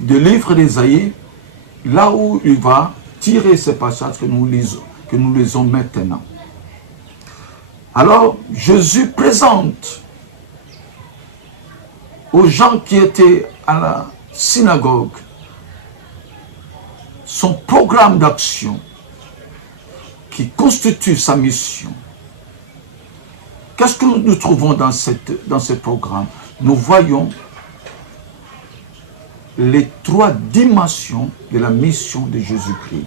du livre d'Ésaïe, là où il va tirer ces passages que nous lisons maintenant. Alors, Jésus présente aux gens qui étaient à la synagogue son programme d'action qui constitue sa mission. Qu'est-ce que nous trouvons dans ce programme? Nous voyons les 3 dimensions de la mission de Jésus-Christ.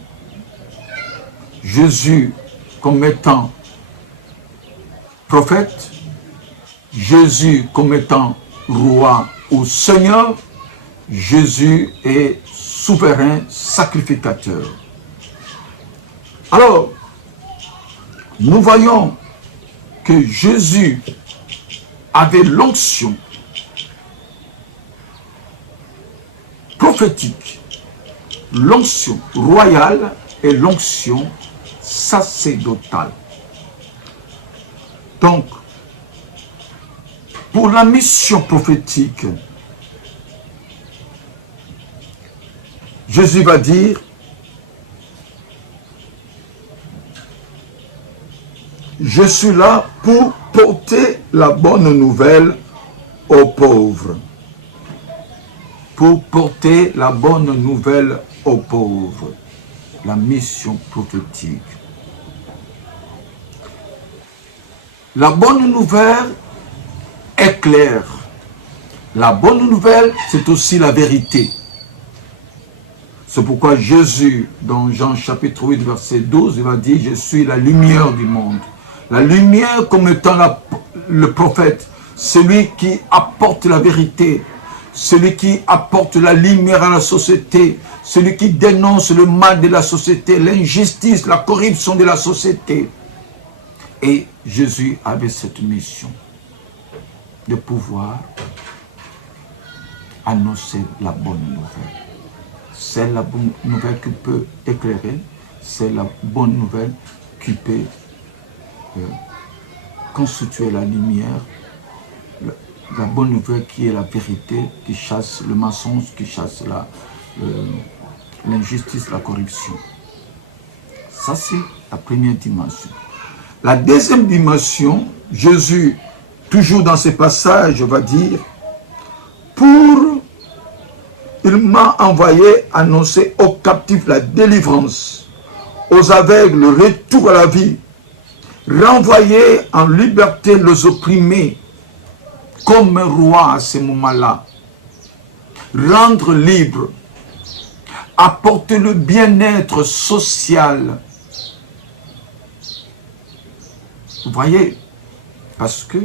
Jésus comme étant prophète, Jésus comme étant roi ou seigneur, Jésus est souverain sacrificateur. Alors, nous voyons que Jésus avait l'onction prophétique, l'onction royale et l'onction sacerdotale. Donc, pour la mission prophétique, Jésus va dire: je suis là pour porter la bonne nouvelle aux pauvres. Pour porter la bonne nouvelle aux pauvres. La mission prophétique. La bonne nouvelle est claire. La bonne nouvelle, c'est aussi la vérité. C'est pourquoi Jésus, dans Jean chapitre 8, verset 12, il va dire: je suis la lumière du monde. La lumière comme étant le prophète, celui qui apporte la vérité, celui qui apporte la lumière à la société, celui qui dénonce le mal de la société, l'injustice, la corruption de la société. Et Jésus avait cette mission de pouvoir annoncer la bonne nouvelle. C'est la bonne nouvelle qui peut éclairer, c'est la bonne nouvelle qui peut constituer la lumière, la bonne nouvelle qui est la vérité, qui chasse le mensonge, qui chasse l'injustice, la corruption. Ça, c'est la première dimension. La deuxième dimension, Jésus, toujours dans ces passages, va dire: il m'a envoyé annoncer aux captifs la délivrance, aux aveugles le retour à la vie, renvoyer en liberté les opprimés, comme un roi à ce moment-là, rendre libre, apporter le bien-être social. Vous voyez, parce que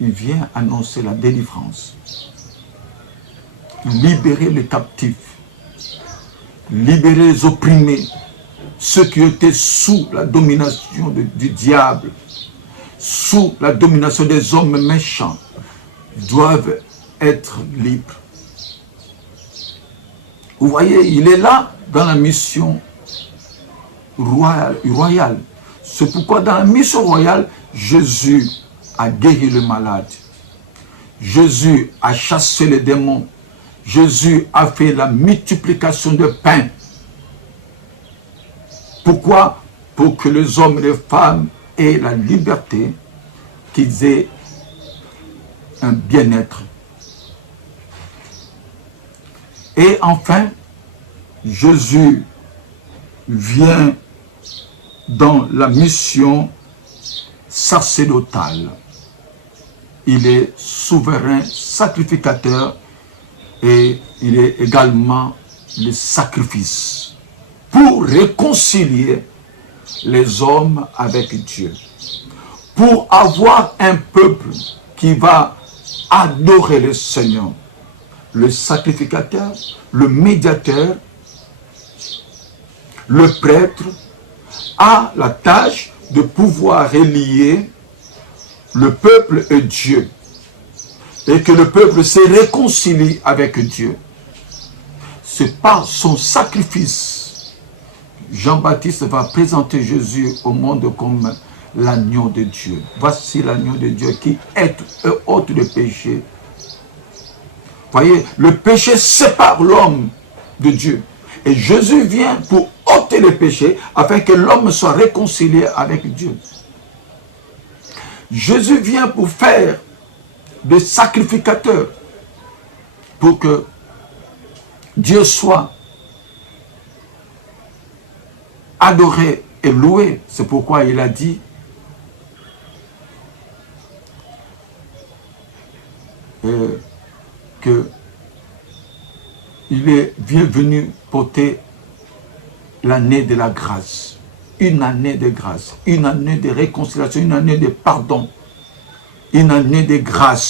il vient annoncer la délivrance, libérer les captifs, libérer les opprimés, ceux qui étaient sous la domination du diable, sous la domination des hommes méchants, doivent être libres. Vous voyez, il est là dans la mission royale. C'est pourquoi dans la mission royale, Jésus a guéri le malade. Jésus a chassé les démons. Jésus a fait la multiplication de pain. Pourquoi? Pour que les hommes et les femmes aient la liberté, qu'ils aient un bien-être. Et enfin, Jésus vient dans la mission sacerdotale. Il est souverain sacrificateur et il est également le sacrifice pour réconcilier les hommes avec Dieu. Pour avoir un peuple qui va adorer le Seigneur, le sacrificateur, le médiateur, le prêtre, a la tâche de pouvoir relier le peuple et Dieu. Et que le peuple se réconcilie avec Dieu. C'est par son sacrifice. Jean-Baptiste va présenter Jésus au monde comme l'agneau de Dieu. Voici l'agneau de Dieu qui ôte le péché. Voyez, le péché sépare l'homme de Dieu. Et Jésus vient pour ôter le péché afin que l'homme soit réconcilié avec Dieu. Jésus vient pour faire des sacrificateurs pour que Dieu soit adoré et loué. C'est pourquoi il a dit que il est venu porter l'année de la grâce, une année de grâce, une année de réconciliation, une année de pardon, une année de grâce